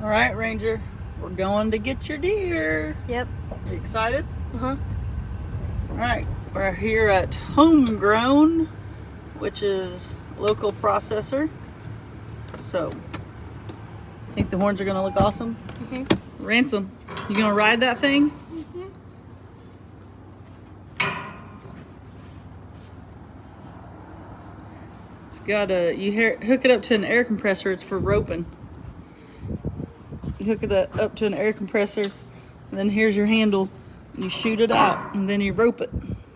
All right, Ranger, we're going to get your deer. Yep. You excited? Uh-huh. All right, we're here at Homegrown, which is local processor. So, think the horns are gonna look awesome? Mm-hmm. Ransom, you gonna ride that thing? Mm-hmm. It's got hook it up to an air compressor. It's for roping. You hook it up to an air compressor, and then here's your handle. You shoot it out, and then you rope it.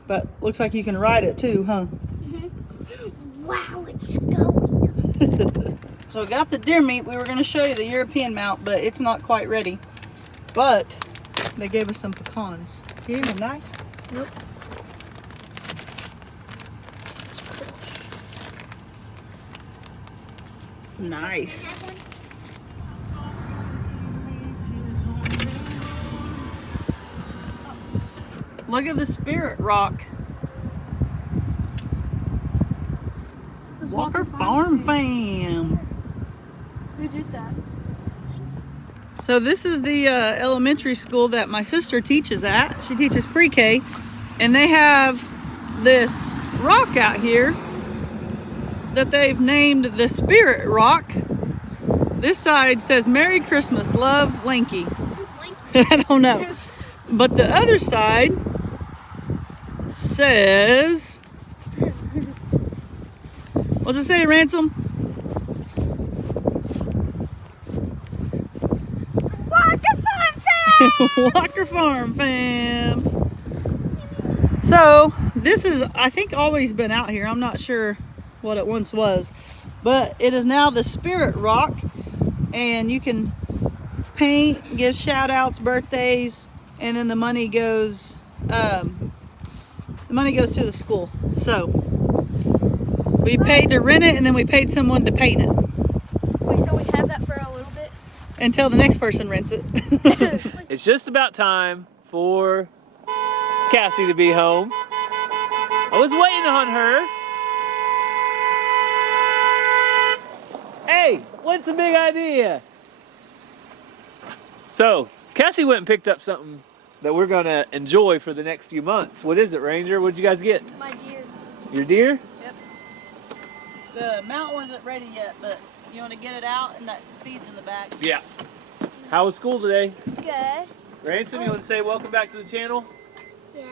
But looks like you can ride it too, huh? Mm-hmm. Wow, it's going. So we got the deer meat. We were going to show you the European mount, but it's not quite ready. But they gave us some pecans. Here, a knife? Nope. Nice. Look at the spirit rock. Walker Farm Fam. Who did that? So this is the elementary school that my sister teaches at. She teaches pre-K, and they have this rock out here that they've named the Spirit Rock. This side says Merry Christmas, love, Lanky. I don't know. But the other side says, what's it say, Ransom? Walker Farm Fam. So this is, I think, always been out here. I'm not sure what it once was, but it is now the Spirit Rock, and you can paint, give shout outs, birthdays, and then the money goes to the school. So we paid to rent it, and then we paid someone to paint it. Wait, so we have that for a little bit? Until the next person rents it. It's just about time for Cassie to be home. I was waiting on her. Hey, what's the big idea? So, Cassie went and picked up something that we're gonna enjoy for the next few months. What is it, Ranger? What'd you guys get? My deer. Your deer? Yep. The mount wasn't ready yet, but you want to get it out, and that feed's in the back. Yeah. How was school today? Good. Ransom, you want to say welcome back to the channel? Yeah.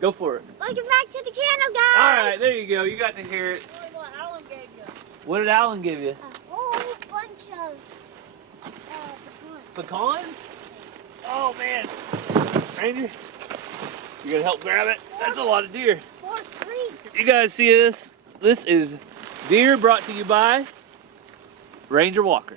Go for it. Welcome back to the channel, guys. All right, there you go. You got to hear it. What Alan gave you. What did Alan give you? A whole bunch of pecans. Pecans? Oh man. Ranger, you gonna help grab it? That's a lot of deer. 4-3. You guys see this? This is deer brought to you by Ranger Walker.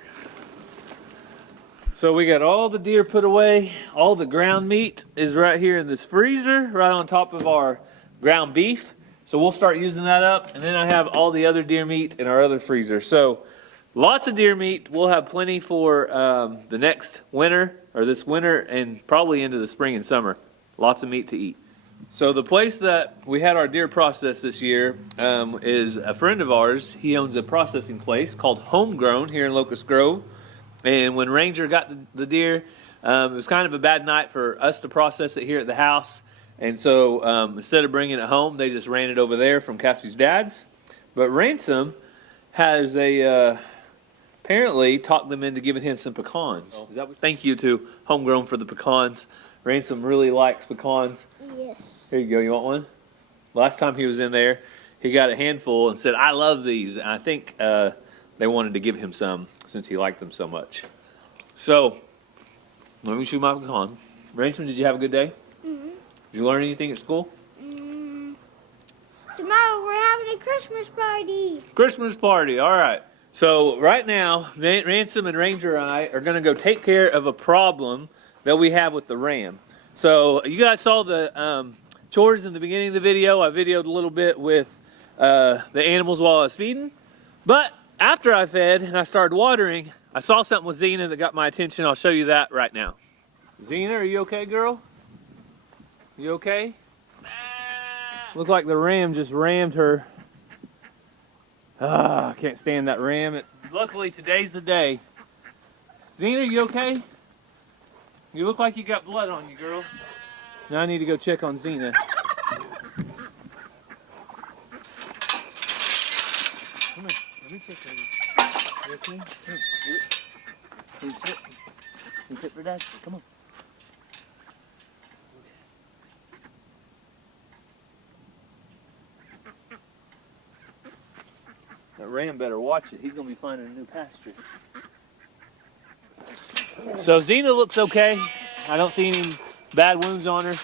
So we got all the deer put away. All the ground meat is right here in this freezer, right on top of our ground beef. So we'll start using that up. And then I have all the other deer meat in our other freezer. So lots of deer meat. We'll have plenty for the next winter, or this winter, and probably into the spring and summer. Lots of meat to eat. So the place that we had our deer processed this year is a friend of ours. He owns a processing place called Homegrown here in Locust Grove. And when Ranger got the deer, it was kind of a bad night for us to process it here at the house. And so instead of bringing it home, they just ran it over there from Cassie's dad's. But Ransom has apparently talked them into giving him some pecans. Thank you to Homegrown for the pecans. Ransom really likes pecans. Yes. Here you go. You want one? Last time he was in there, he got a handful and said, I love these. And I think they wanted to give him some since he liked them so much. So, let me shoot my pecan. Ransom, did you have a good day? Mm-hmm. Did you learn anything at school? Tomorrow we're having a Christmas party. Christmas party. All right. So, right now, Ransom and Ranger and I are going to go take care of a problem that we have with the ram. So, you guys saw the chores in the beginning of the video. I videoed a little bit with the animals while I was feeding. But after I fed and I started watering, I saw something with Xena that got my attention. I'll show you that right now. Xena, are you okay, girl? You okay? Looked like the ram just rammed her. I can't stand that ram. Luckily, today's the day Xena, you okay? You look like you got blood on you, girl. Now I need to go check on Xena. Come here, let me check on you. You okay? Come here. Can you sit? Can you sit for Dad? Come on. That ram better watch it. He's going to be finding a new pasture. So Xena looks okay. I don't see any bad wounds on her.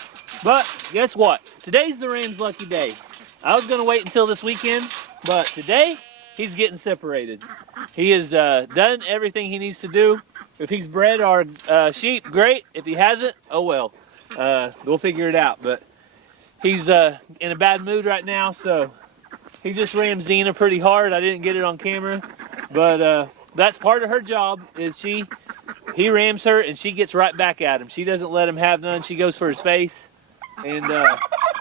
But guess what? Today's the ram's lucky day. I was going to wait until this weekend, but today he's getting separated. He has done everything he needs to do. If he's bred our sheep, great. If he hasn't, oh well. We'll figure it out. But he's in a bad mood right now, so he just rammed Xena pretty hard. I didn't get it on camera, but that's part of her job. Is he rams her and she gets right back at him. She doesn't let him have none. She goes for his face and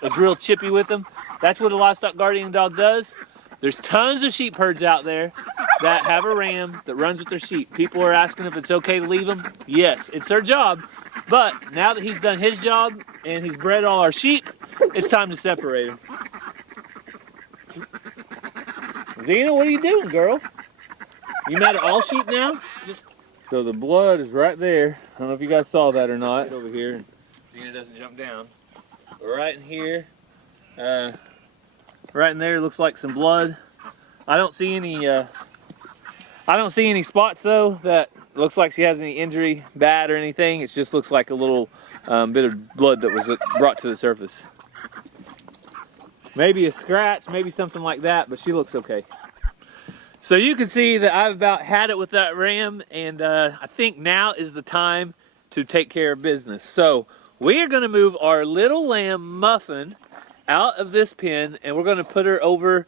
is real chippy with him. That's what a livestock guardian dog does. There's tons of sheep herds out there that have a ram that runs with their sheep. People are asking if it's okay to leave them. Yes, it's their job. But now that he's done his job and he's bred all our sheep, it's time to separate him. Xena, what are you doing, girl? You mad at all sheep now? So the blood is right there. I don't know if you guys saw that or not. Over here, and Xena doesn't jump down. Right in here, right in there looks like some blood. I don't see any spots though that looks like she has any injury, bad or anything. It just looks like a little bit of blood that was brought to the surface. Maybe a scratch, maybe something like that, but she looks okay. So you can see that I've about had it with that ram, and I think now is the time to take care of business. So we are going to move our little lamb Muffin out of this pen, and we're going to put her over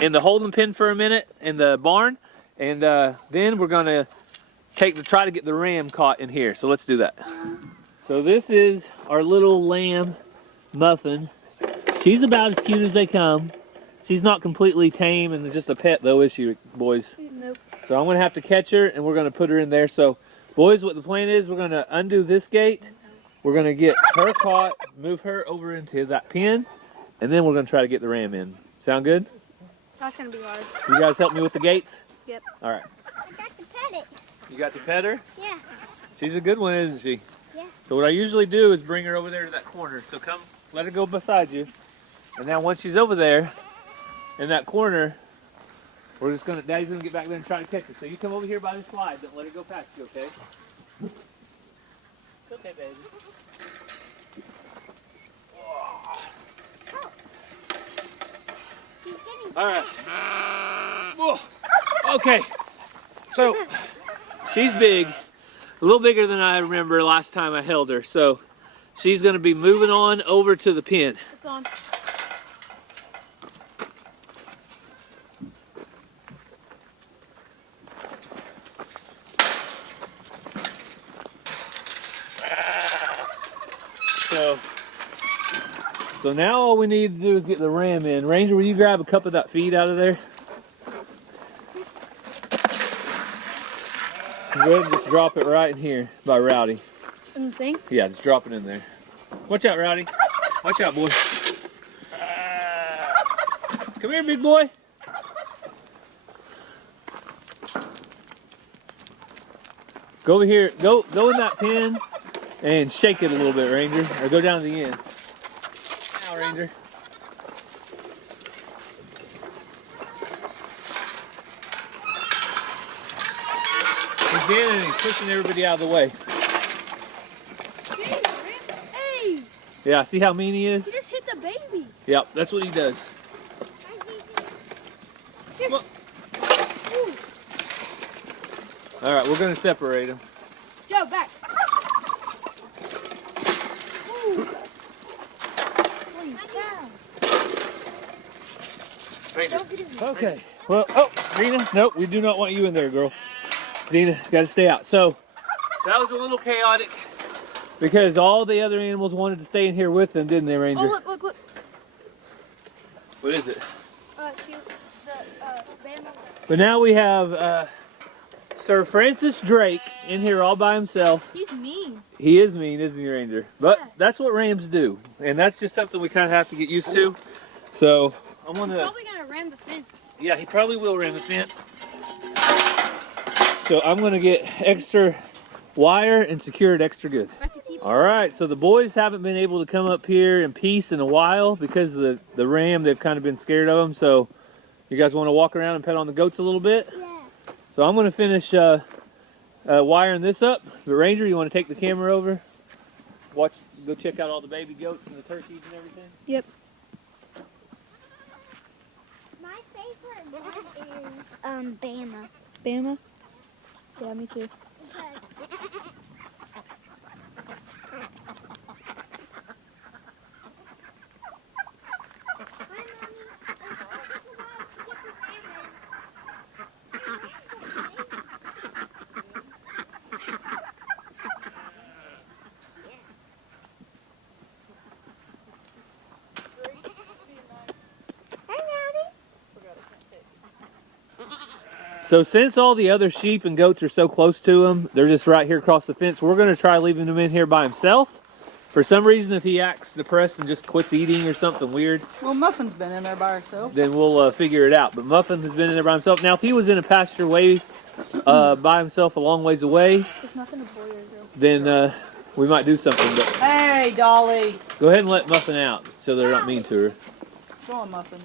in the holding pen for a minute in the barn, and then we're going to try to get the ram caught in here. So let's do that. So this is our little lamb Muffin. She's about as cute as they come. She's not completely tame and just a pet though, is she, boys? Nope. So I'm going to have to catch her and we're going to put her in there. So boys, what the plan is, we're going to undo this gate. We're going to get her caught, move her over into that pen, and then we're going to try to get the ram in. Sound good? That's going to be hard. You guys help me with the gates? Yep. All right. I got to pet it. You got to pet her? Yeah. She's a good one, isn't she? Yeah. So what I usually do is bring her over there to that corner. So come, let her go beside you. And now once she's over there in that corner, we're just gonna, Daddy's gonna get back there and try to catch her. So you come over here by the slide, don't let her go past you, okay? It's okay, baby. All right. Whoa. Okay. So she's big, a little bigger than I remember last time I held her. So she's gonna be moving on over to the pen. It's on. So now all we need to do is get the ram in. Ranger, will you grab a cup of that feed out of there? Go ahead and just drop it right in here by Rowdy. In the thing? Yeah, just drop it in there. Watch out, Rowdy. Watch out, boy. Come here, big boy. Go over here. Go in that pen and shake it a little bit, Ranger. Or go down to the end. Now, Ranger. He's in and he's pushing everybody out of the way. Hey! Yeah, see how mean he is? He just hit the baby. Yep, that's what he does. Come on. All right, we're going to separate him. Joe, back. Okay. Well, oh, Xena, nope, we do not want you in there, girl. Xena, got to stay out. So that was a little chaotic because all the other animals wanted to stay in here with them, didn't they, Ranger? Oh, look. What is it? Cute. The band. But now we have Sir Francis Drake in here all by himself. He's mean. He is mean, isn't he, Ranger? But that's what rams do, and that's just something we kind of have to get used to. So I'm He's gonna. probably gonna ram the fence. Yeah, he probably will ram the fence. So I'm gonna get extra wire and secure it extra good. I have to keep. All right, so the boys haven't been able to come up here in peace in a while because of the ram. They've kind of been scared of him. So you guys want to walk around and pet on the goats a little bit? Yeah. So I'm going to finish wiring this up. But Ranger, you want to take the camera over? Go check out all the baby goats and the turkeys and everything? Yep. My favorite one is Bama. Bama? Yeah, me too. Because So since all the other sheep and goats are so close to him, they're just right here across the fence, we're going to try leaving him in here by himself. For some reason, if he acts depressed and just quits eating or something weird, Well, Muffin's been in there by herself. then we'll figure it out. But Muffin has been in there by himself. Now, if he was in a pasture way by himself a long ways away, Is Muffin a boy or a girl? then we might do something. But Hey, Dolly. go ahead and let Muffin out so they're not mean to her. Go on, Muffin.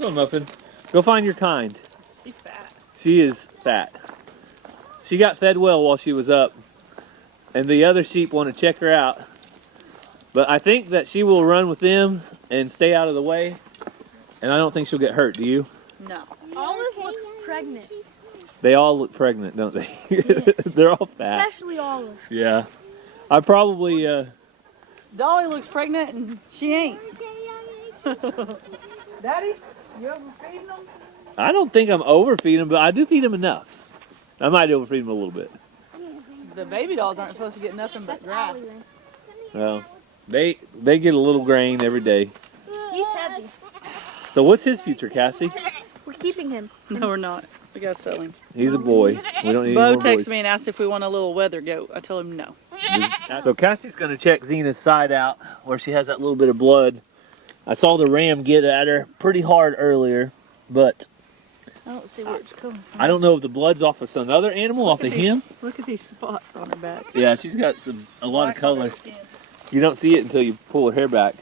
Go on, Muffin. Go find your kind. She's fat. She is fat. She got fed well while she was up, and the other sheep want to check her out. But I think that she will run with them and stay out of the way, and I don't think she'll get hurt. Do you? No. Olive looks pregnant. They all look pregnant, don't they? Yes. They're all fat. Especially Olive. Yeah. I probably, Dolly looks pregnant and she ain't. Daddy, you overfeeding them? I don't think I'm overfeeding them, but I do feed them enough. I might overfeed them a little bit. The baby dolls aren't supposed to get nothing but That's grass. Allie Ring. Well, they get a little grain every day. He's heavy. So what's his future, Cassie? We're keeping him. No, we're not. We gotta sell him. He's a boy. We don't need Bo any more texted boys. me and asked if we want a little weather goat. I told him no. So Cassie's going to check Zena's side out where she has that little bit of blood. I saw the ram get at her pretty hard earlier, but I don't see where it's coming from. I don't know if the blood's off of some other animal, off of him. Look at these spots on her back. Yeah, she's got a lot of Black on her color. skin. You don't see it until you pull her hair back.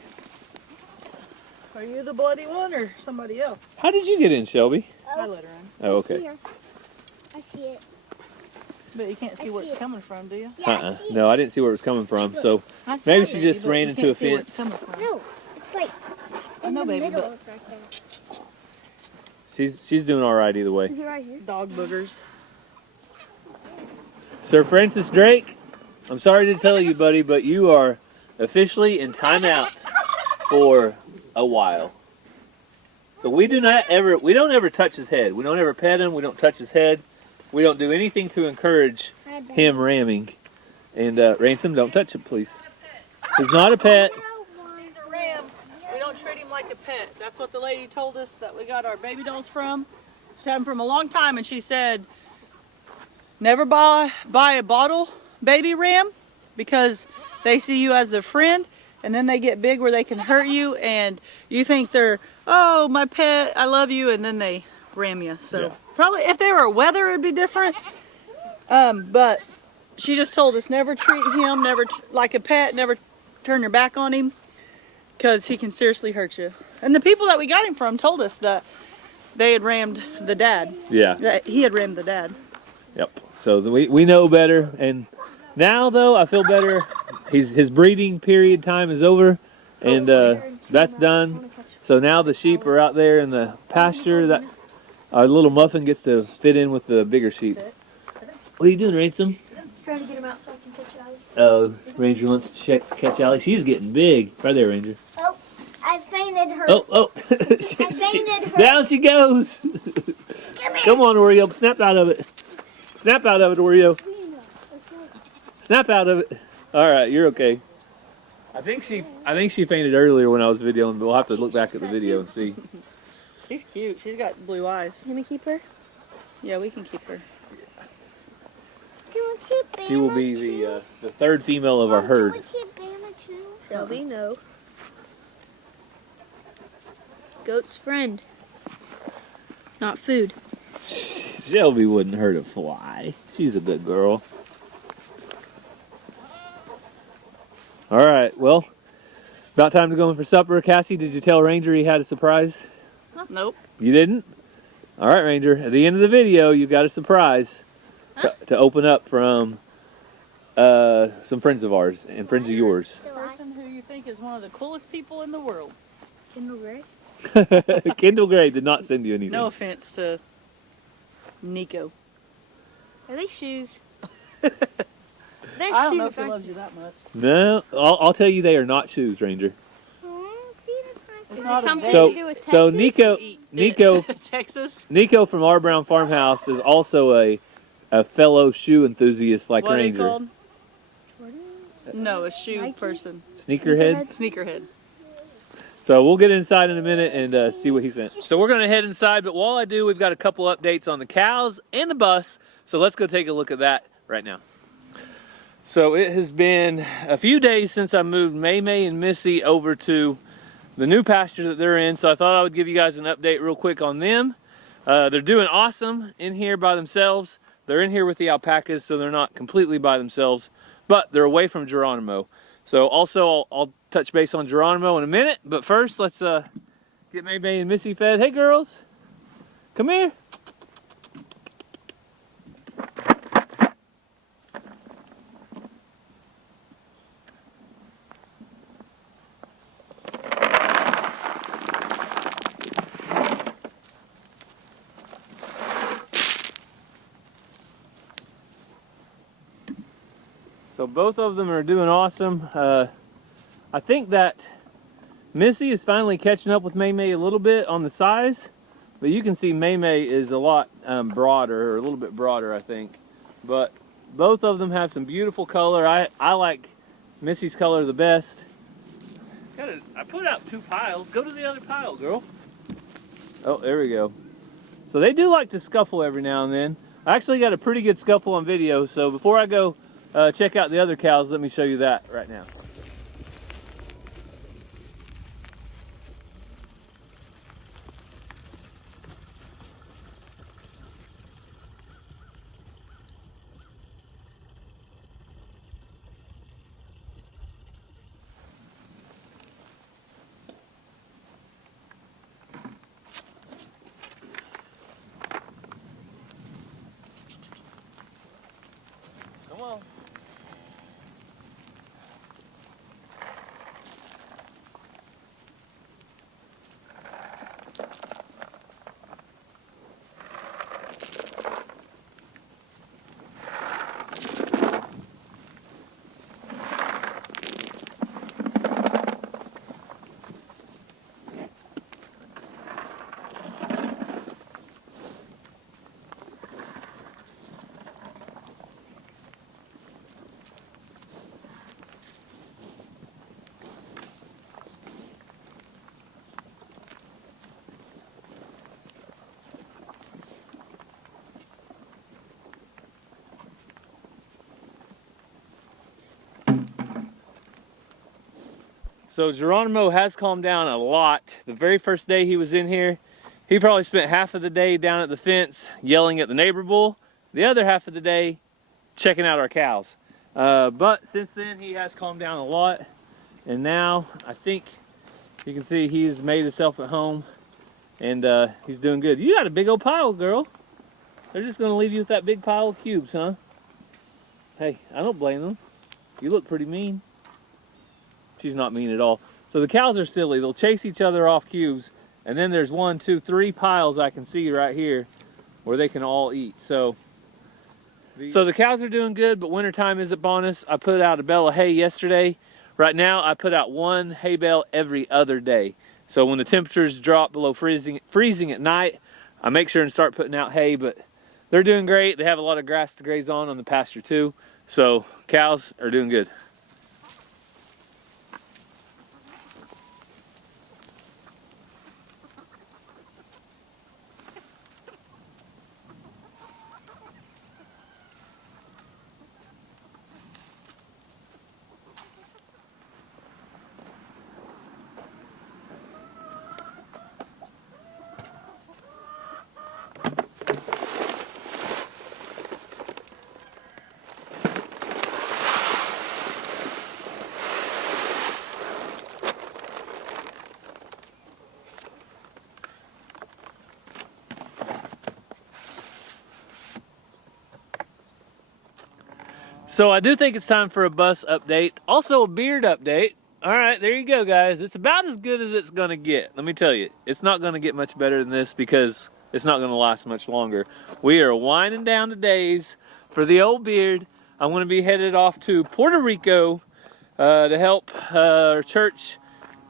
Are you the bloody one or somebody else? How did you get in, Shelby? I let her in. Oh, okay. Here. I see it. But you can't see I where see it's it. coming from, do you? Yeah, I see it. No, I didn't see where it was coming from. So I Maybe see she it, just but ran you into can't a see where it's fence. coming from. No, it's like I in know, the baby, middle but right there. she's doing all right either way. Is he right here? dog boogers. Sir Francis Drake, I'm sorry to tell you, buddy, but you are officially in timeout for a while. So we don't ever touch his head. We don't ever pet him. We don't touch his head. We don't do anything to encourage him ramming. And Ransom, don't touch him, please. He's not a pet. He's a ram. We don't treat him like a pet. That's what the lady told us that we got our baby dolls from. She's had them from a long time, and she said, never buy a bottle baby ram because they see you as their friend, and then they get big where they can hurt you, and you think they're, oh, my pet, I love you, and then they ram you. So Yeah. probably if they were weather, it'd be different. But she just told us never treat him, like a pet, never turn your back on him, because he can seriously hurt you. And the people that we got him from told us that they had rammed the dad. Yeah. That he had rammed the dad. Yep. So we know better, and now though I feel better. His breeding period time is over, and that's done. So now the sheep are out there in the pasture. That our little Muffin gets to fit in with the bigger sheep. What are you doing, Ransom? Trying to get him out so I can catch Allie. Ranger wants to catch Allie. She's getting big. Right there, Ranger. Oh, I fainted her. Oh. I fainted her. Down she goes. Come here. Come on, Oreo. Snap out of it. Snap out of it, Oreo. Snap out of it. All right, you're okay. I think she fainted earlier when I was videoing, but we'll have to look back at the video and see. She's cute. She's got blue eyes. Can we keep her? Yeah, we can keep her. She will be the third female of our herd. Can we keep Bama too? Shelby, no. Goat's friend. Not food. Shelby wouldn't hurt a fly. She's a good girl. All right, well, about time to go in for supper. Cassie, did you tell Ranger he had a surprise? Nope. You didn't? All right, Ranger. At the end of the video, you've got a surprise to open up from some friends of ours and friends of yours. The person who you think is one of the coolest people in the world. Kendall Gray? Kendall Gray did not send you anything. No offense to Nico. Are they shoes? I They're don't know if shoes, he aren't loves you that much. No, I'll tell you they are not shoes, Ranger. they? Is not it something So, to do with Texas? so Nico Texas? Nico from our Brown Farmhouse is also a fellow shoe enthusiast like What are they Ranger. called? Jordans? No, a shoe Nike? person. Sneakerhead. Sneakerhead. So we'll get inside in a minute and see what he sent. So we're going to head inside, but while I do, we've got a couple updates on the cows and the bus. So let's go take a look at that right now. So it has been a few days since I moved May and Missy over to the new pasture that they're in. So I thought I would give you guys an update real quick on them. They're doing awesome in here by themselves. They're in here with the alpacas, so they're not completely by themselves, but they're away from Geronimo. So also I'll touch base on Geronimo in a minute, but first let's get May and Missy fed. Hey girls, come here. So both of them are doing awesome. I think that Missy is finally catching up with May a little bit on the size, but you can see May is a lot broader, or a little bit broader, I think. But both of them have some beautiful color. I like Missy's color the best. I put out 2 piles. Go to the other pile, girl. Oh, there we go. So they do like to scuffle every now and then. I actually got a pretty good scuffle on video, so before I go check out the other cows, let me show you that right now. Come on. So Geronimo has calmed down a lot. The very first day he was in here, he probably spent half of the day down at the fence yelling at the neighbor bull, the other half of the day checking out our cows. But since then he has calmed down a lot, and now I think you can see he's made himself at home, and he's doing good. You got a big old pile, girl. They're just gonna leave you with that big pile of cubes, huh? Hey, I don't blame them. You look pretty mean. She's not mean at all. So the cows are silly. They'll chase each other off cubes, and then there's 1, 2, 3 piles I can see right here where they can all eat. So the cows are doing good, but wintertime is upon us. I put out a bale of hay yesterday. Right now I put out 1 hay bale every other day. So when the temperatures drop below freezing at night, I make sure and start putting out hay, but they're doing great. They have a lot of grass to graze on the pasture too. So cows are doing good. So I do think it's time for a bus update. Also a beard update. All right, there you go, guys. It's about as good as it's going to get. Let me tell you, it's not going to get much better than this because it's not going to last much longer. We are winding down the days for the old beard. I'm going to be headed off to Puerto Rico to help our church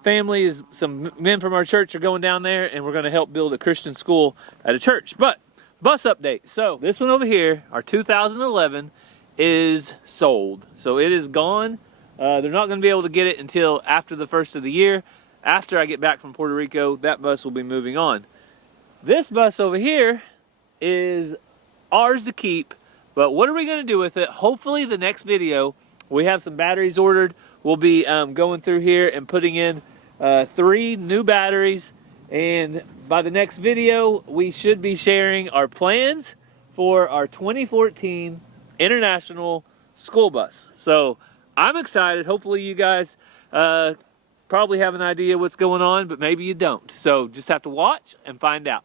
families. Some men from our church are going down there, and we're going to help build a Christian school at a church. But bus update. So this one over here, our 2011, is sold. So it is gone. They're not going to be able to get it until after the first of the year. After I get back from Puerto Rico, that bus will be moving on. This bus over here is ours to keep, but what are we going to do with it? Hopefully the next video, we have some batteries ordered. We'll be going through here and putting in 3 new batteries, and by the next video, we should be sharing our plans for our 2014 International School Bus. So I'm excited. Hopefully you guys probably have an idea what's going on, but maybe you don't. So just have to watch and find out.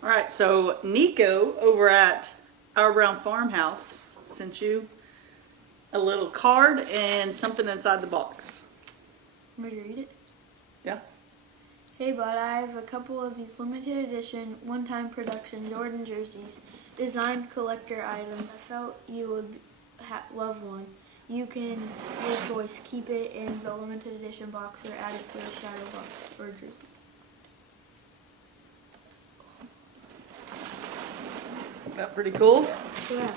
All right, so Nico over at Our Brown Farmhouse sent you a little card and something inside the box. Ready to read it? Yeah. Hey bud, I have a couple of these limited edition, one-time production Jordan jerseys, designed collector items. I felt you would love one. You can, your choice, keep it in the limited edition box or add it to the shadow box for a jersey. That pretty cool? Yeah.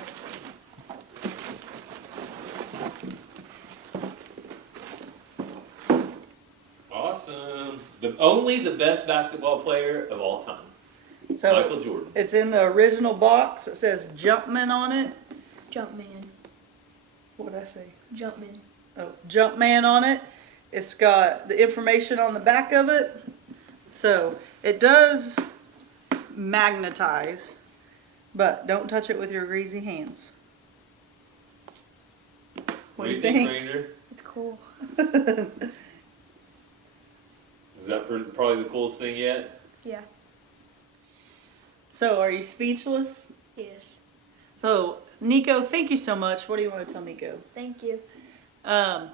Awesome. Only the best basketball player of all time, So Michael Jordan. it's in the original box. It says Jumpman on it. Jumpman. What did I say? Jumpman. Oh, Jumpman on it. It's got the information on the back of it. So it does magnetize, but don't touch it with your greasy hands. What do you think? Ranger? It's cool. Is that probably the coolest thing yet? Yeah. So are you speechless? Yes. So Nico, thank you so much. What do you want to tell Nico? Thank you.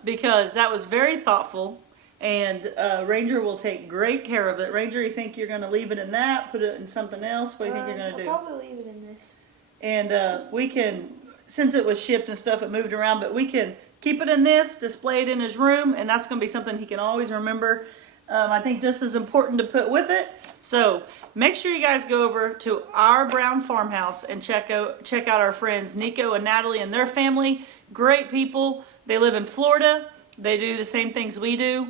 Because that was very thoughtful, and Ranger will take great care of it. Ranger, you think you're going to leave it in that, put it in something else? What do you think you're going to do? I'll probably leave it in this. And we can, since it was shipped and stuff, it moved around, but we can keep it in this, display it in his room, and that's going to be something he can always remember. I think this is important to put with it. So make sure you guys go over to Our Brown Farmhouse and check out our friends Nico and Natalie and their family. Great people. They live in Florida. They do the same things we do.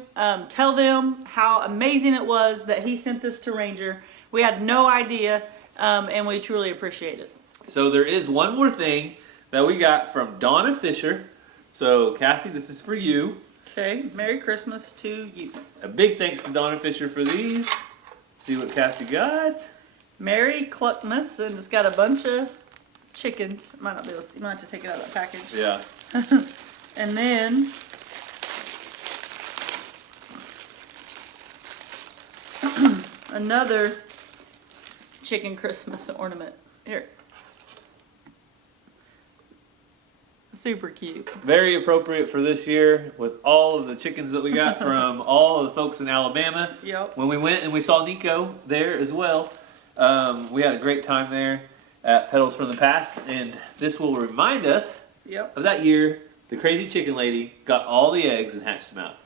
Tell them how amazing it was that he sent this to Ranger. We had no idea, and we truly appreciate it. So there is one more thing that we got from Donna Fisher. So Cassie, this is for you. Okay, Merry Christmas to you. A big thanks to Donna Fisher for these. See what Cassie got. Merry Cluckmas, and it's got a bunch of chickens. Might not be able to see. You might have to take it out of that package. Yeah. And then another chicken Christmas ornament. Here. Super cute. Very appropriate for this year with all of the chickens that we got from all of the folks in Alabama. Yep. When we went and we saw Nico there as well, we had a great time there at Petals from the Past, and this will remind us Yep. of that year the crazy chicken lady got all the eggs and hatched them out.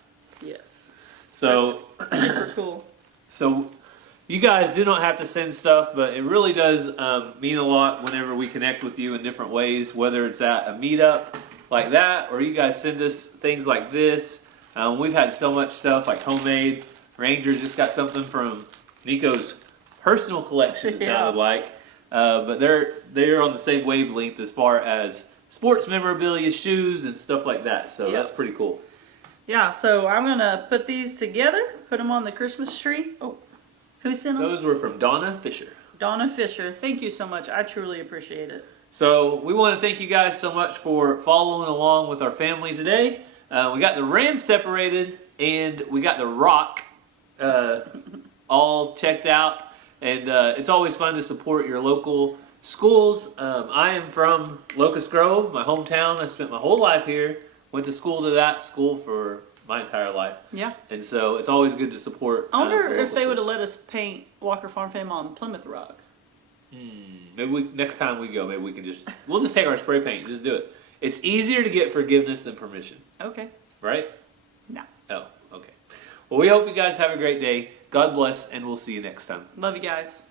Yes. So, Super cool. so you guys do not have to send stuff, but it really does mean a lot whenever we connect with you in different ways, whether it's at a meetup like that, or you guys send us things like this. We've had so much stuff like homemade. Ranger just got something from Nico's personal collection, it sounded like. But they're on the same wavelength as far as sports memorabilia, shoes, and stuff like that. So that's pretty cool. Yeah, so I'm going to put these together, put them on the Christmas tree. Oh, who sent them? Those were from Donna Fisher. Donna Fisher. Thank you so much. I truly appreciate it. So we want to thank you guys so much for following along with our family today. We got the Rams separated, and we got the Rock all checked out. And it's always fun to support your local Schools, I am from Locust Grove, my hometown. I spent my whole life here. Went to school to that school for my entire life. Yeah. And so it's always good to support. I wonder the if they local would have schools. let us paint Walker Farm Fame on Plymouth Rock. Maybe next time we go, maybe we can we'll just take our spray paint and just do it. It's easier to get forgiveness than permission, Okay. right? No. Oh, okay. Well, we hope you guys have a great day. God bless, and we'll see you next time. Love you guys.